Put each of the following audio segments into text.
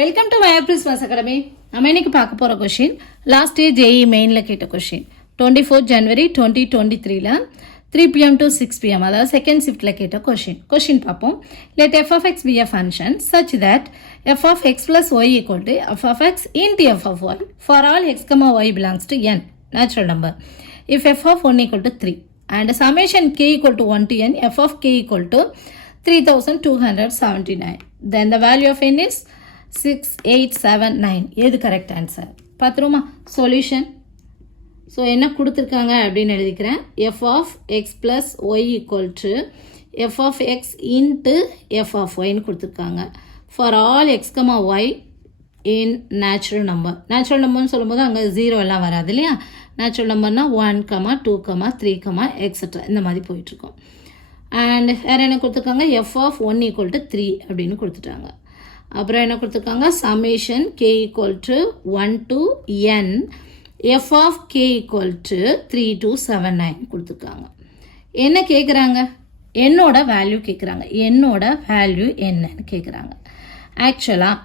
Welcome to மயாப்ரிஸ் மாஸ் academy. நம்ம இன்னைக்கு பார்க்க போகிற கொஷின் லாஸ்ட் டே ஜேஇ மெயினில் கேட்ட question 24 January 2023 3 PM to 6 PM அதாவது செகண்ட் ஷிஃப்டில் கேட்ட கொஷின் பார்ப்போம். Let f of x be a function such that f of x plus y equal to f of x into f of y for all x comma y belongs to n natural number if f of 1 equal to 3 and summation k equal to 1 to n f of k equal to 3279 then the value of n is 6879. எது correct answer பார்த்துருமா? Solution. So என்ன கொடுத்துருக்காங்க அப்படின்னு எழுதிக்கிறேன். F of x plus y equal to f of x into f of ஒய்ன்னு கொடுத்துருக்காங்க. For all x comma y in natural நம்பர்னு சொல்லும்போது அங்கே ஜீரோ எல்லாம் வராது இல்லையா? நேச்சுரல் நம்பர்னால் 1, 2, 3, எக்ஸட்ரா இந்த மாதிரி போயிட்டுருக்கோம். அண்ட் வேறு என்ன கொடுத்துருக்காங்க? எஃப் ஆஃப் 1 ஈக்குவல் டு 3 அப்படின்னு கொடுத்துட்டாங்க. அப்புறம் என்ன கொடுத்துருக்காங்க? Summation k equal to 1 to n f of k equal to 3279 கொடுத்துருக்காங்க. என்ன கேட்குறாங்க? என்னோட வேல்யூ கேட்குறாங்க. என்னோட வேல்யூ என்னன்னு கேட்குறாங்க. ஆக்சுவலாக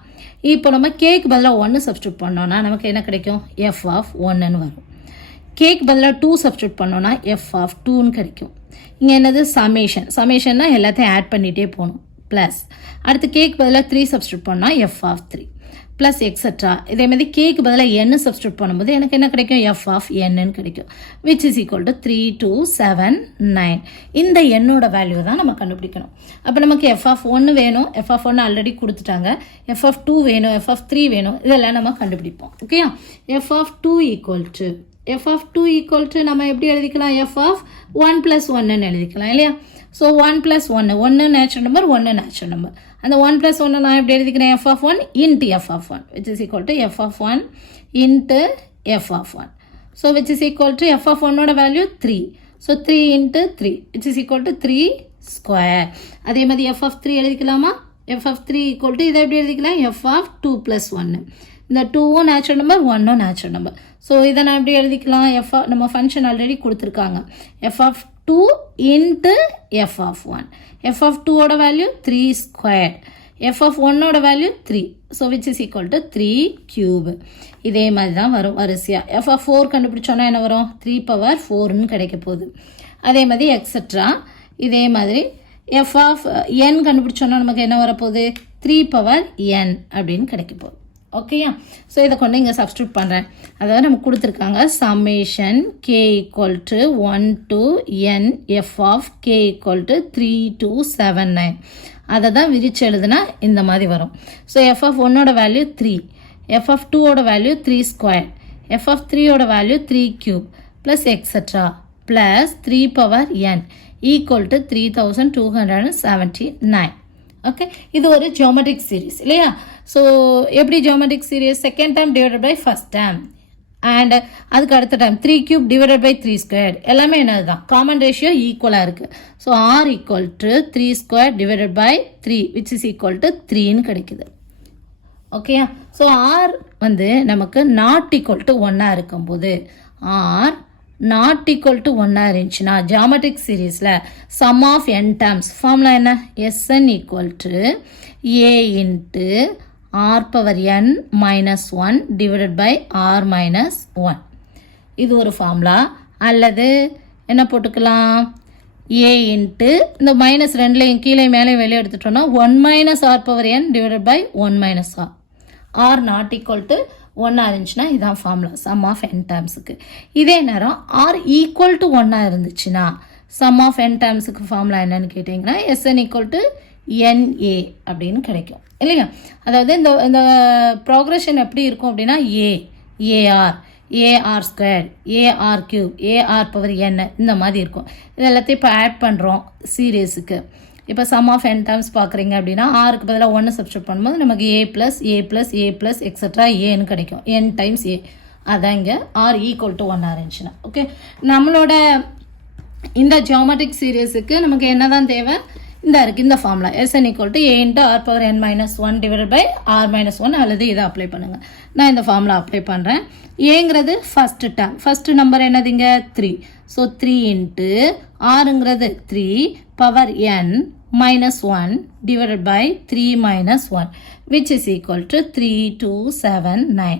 இப்போ நம்ம கேக்கு பதிலாக 1 சப்ஸ்டியூட் பண்ணோன்னா நமக்கு என்ன கிடைக்கும்? எஃப் ஆஃப் 1ன்னு வரும். கேக்கு பதிலாக 2 சப்ஸ்டியூட் பண்ணோன்னா எஃப் ஆஃப் 2ன்னு கிடைக்கும். இங்கே என்னது? சமேஷன்னா எல்லாத்தையும் ஆட் பண்ணிகிட்டே போகணும். ப்ளஸ் அடுத்து கேக்கு பதிலாக 3 சப்ஸ்டியூட் பண்ணால் எஃப் ஆஃப் 3 ப்ளஸ் எக்ஸட்ரா. இதே மாதிரி கேக்கு பதிலாக n சப்ஸ்டியூட் பண்ணும்போது எனக்கு என்ன கிடைக்கும்? எஃப் ஆஃப் என்னன்னு கிடைக்கும். Which is equal to 3279. இந்த என்னோட வேல்யூ தான் நம்ம கண்டுபிடிக்கணும். அப்போ நமக்கு எஃப் ஆஃப் 1 வேணும். எஃப் ஆஃப் 1 ஆல்ரெடி கொடுத்துட்டாங்க. எஃப் ஆஃப் 2 வேணும். எஃப் ஆஃப் 3 வேணும். இதெல்லாம் நம்ம கண்டுபிடிப்போம். ஓகேயா? எஃப் ஆஃப் 2 ஈக்குவல் டு நம்ம எப்படி எழுதிக்கலாம்? எஃப் ஆஃப் 1 + 1ன்னு எழுதிக்கலாம் இல்லையா? So 1 + 1 natural number, 1 natural number. அந்த 1 + 1 நான் எப்படி எழுதிக்கிறேன்? F of 1 into f of 1 which is equal to f of 1 into f of 1. So which is equal to f of 1ஓட value 3. So 3 × 3 which is equal to 3 square. அதே மாதிரி f of 3 எழுதிக்கலாமா? F of 3 equal to இதை எப்படி எழுதிக்கலாம்? F of 2 + 1. இந்த 2வும் natural number, 1ம் நேச்சுரல் நம்பர். ஸோ இதை நான் எப்படி எழுதிக்கலாம்? நம்ம ஃபங்க்ஷன் ஆல்ரெடி கொடுத்துருக்காங்க. F of 2 into f of 1. F of 2ஓட வேல்யூ 3 ஸ்கொயர். எஃப் ஆஃப் 1ஓட value 3. So which is equal to 3 cube. இதே மாதிரி தான் வரும் வரிசையாக. எஃப் ஆஃப் 4 கண்டுபிடிச்சோன்னா என்ன வரும்? 3/4ன்னு கிடைக்க போகுது. அதே மாதிரி எக்ஸட்ரா. இதே மாதிரி எஃப் ஆஃப் n கண்டுபிடிச்சோன்னா நமக்கு என்ன வரப்போகுது? 3/n அப்படின்னு கிடைக்க போகுது. ஓகேயா? ஸோ இதை கொண்டு இங்கே சப்ஸ்டியூட் பண்ணுறேன். அதாவது நமக்கு கொடுத்துருக்காங்க summation k equal to 1 to n f of k equal to 3279. அதை தான் விரிச்சு எழுதுனா இந்த மாதிரி வரும். ஸோ எஃப் ஆஃப் 1ஓட வேல்யூ 3, எஃப் ஆஃப் 2ஓட வேல்யூ 3 ஸ்கொயர், எஃப் ஆஃப் 3ஓட value 3 cube plus extra plus 3/n equal to 3279. Okay, இது ஒரு ஜியோமெட்ரிக் சீரீஸ் இல்லையா? ஸோ எப்படி geometric series? Second term divided by first term and அதுக்கு அடுத்த time 3 cube divided by 3 square எல்லாமே என்னது தான்? காமன் ரேஷியோ ஈக்குவலாக இருக்குது. So r equal to 3 square divided by 3 which is equal to 3ன்னு கிடைக்குது. ஓகேயா? ஸோ ஆர் வந்து நமக்கு நாட் ஈக்குவல் டு 1 இருக்கும்போது, ஆர் நாட் ஈக்குவல் டு 1 இருந்துச்சுன்னா ஜியாமெட்ரிக் சீரீஸில் sum of n terms formula என்ன? Sn equal to a into r⁻n - 1 divided by r - 1. இது ஒரு ஃபார்முலா. அல்லது என்ன போட்டுக்கலாம்? a இன்ட்டு இந்த -2லையும் கீழே மேலே வெளியே எடுத்துட்டோம்னா 1 - r⁻n divided by 1 - r. r not equal to 1 இருந்துச்சுன்னா இதுதான் ஃபார்முலா சம் ஆஃப் n டேர்ம்ஸுக்கு. இதே நேரம் r ஈக்குவல் டு 1 இருந்துச்சுன்னா சம் ஆஃப் n டேர்ம்ஸுக்கு ஃபார்முலா என்னன்னு கேட்டிங்கன்னா Sn ஈக்குவல் டு na அப்படின்னு கிடைக்கும் இல்லையா? அதாவது இந்த ப்ரோக்ரஷன் எப்படி இருக்கும் அப்படின்னா ar square, ar cube, ar⁻n இந்த மாதிரி இருக்கும். இது எல்லாத்தையும் இப்போ ஆட் பண்ணுறோம் சீரீஸுக்கு. இப்போ சம் ஆஃப் n டேர்ம்ஸ் பார்க்குறீங்க அப்படின்னா ஆருக்கு பதிலாக 1 சப்ஸ்டியூட் பண்ணும்போது நமக்கு a + எக்ஸட்ரா ஏன்னு கிடைக்கும். n times a. அதான் இங்கே r ஈக்குவல் டு 1 இருந்துச்சுன்னா. ஓகே, நம்மளோட இந்த ஜியோமெட்ரிக் சீரீஸுக்கு நமக்கு என்ன தான் தேவை? இந்த இருக்குது இந்த formula Sn = a into r power n minus 1 divided by r minus 1 அல்லது இதை அப்ளை பண்ணுங்கள். நான் இந்த ஃபார்முலா அப்ளை பண்ணுறேன். ஏங்கிறது ஃபஸ்ட்டு டேர்ம், ஃபஸ்ட்டு நம்பர் என்னதுங்க 3. So 3 into rங்கிறது 3 power n minus 1 divided by 3 minus 1 which is equal to 3279.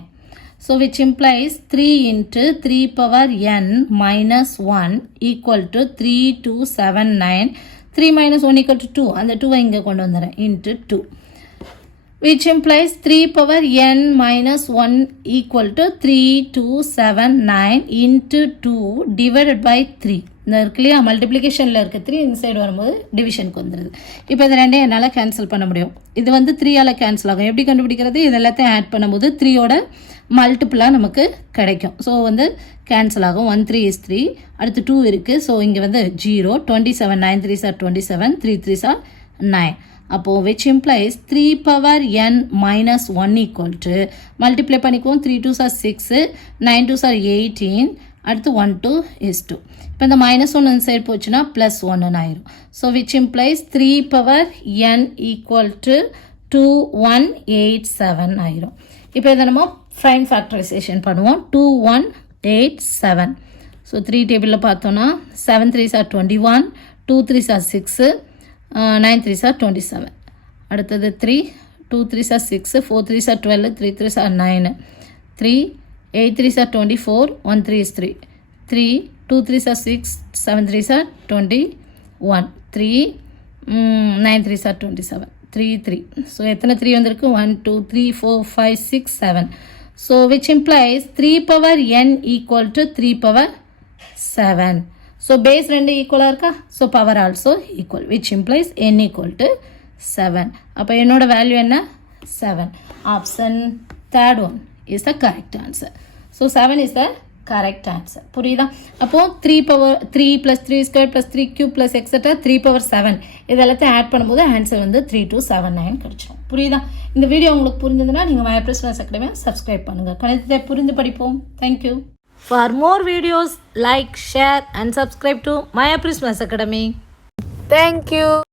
So which implies 3 into 3 power n minus 1 equal to 3279. 3 minus 1 equal to 2. And the 2 இங்கே கொண்டு வந்துறேன் into 2. Which implies 3 power n minus 1 equal to 3279 into 2 divided by 3. இந்த இருக்குல்லையா மல்டிப்ளிகேஷனில் இருக்க 3 இந்த side வரும்போது டிவிஷனுக்கு வந்துடுது. இப்போ இது ரெண்டையும் என்னால் கேன்சல் பண்ண முடியும். இது வந்து 3ஆல் கேன்சல் ஆகும். எப்படி கண்டுபிடிக்கிறது? இது எல்லாத்தையும் ஆட் பண்ணும்போது 3யோட மல்டிப்புளாக நமக்கு கிடைக்கும். ஸோ வந்து கேன்சல் ஆகும். 1 3 is 3, அடுத்து 2 இருக்குது. ஸோ இங்கே வந்து 0, 27 9 3s are 27, 3 3s are 9. அப்போது which implies 3 power n minus 1 equal to multiply பண்ணிக்குவோம். 3 2s are 6, 9 2s are 18, அடுத்து 1 2 is 2. இப்போ இந்த -1 இந்த சைடு போச்சுன்னா +1 ஆயிரும். So which implies 3 power n equal to 2187 ஆயிரும். இப்போ இதை நம்ம ஃபைன் ஃபேக்டரைசேஷன் பண்ணுவோம். 2187. ஸோ 3 டேபிளில் பார்த்தோன்னா 7 3s are 21, 2 3s are 6, 9 3s are 27. அடுத்தது 3, 2 3s are 6, 4 3s are 12, 3 3s are 9, 3 8 3s are 24, 1 3 is 3, 3 2 3s are 6, 7 3s are 21, 3 9 3s are 27, 3 3. So எத்தனை 3 வந்திருக்கு? 1 2 3 4 5 6 7. So which implies 3 power n equal to 3 power 7. So base ரெண்டு ஈக்குவலாக இருக்கா? So power also equal which implies n equal to 7. அப்போ என்னோட value என்ன? 7. Option third one is the correct answer. So 7 is the correct answer. புரியுதா? அப்போது 3 power 3 + 3 square + 3 cube + etc. 3 power 7 இதெல்லாத்தையும் add பண்ணும்போது ஆன்சர் வந்து 3279 கிடச்சிடும். புரியுதா? இந்த வீடியோ உங்களுக்கு புரிஞ்சதுன்னா நீங்கள் My April Maths Academy subscribe பண்ணுங்கள். கணிதத்தை புரிந்து படிப்போம். Thank you. For more videos, like, share and subscribe to My April Maths Academy. Thank you.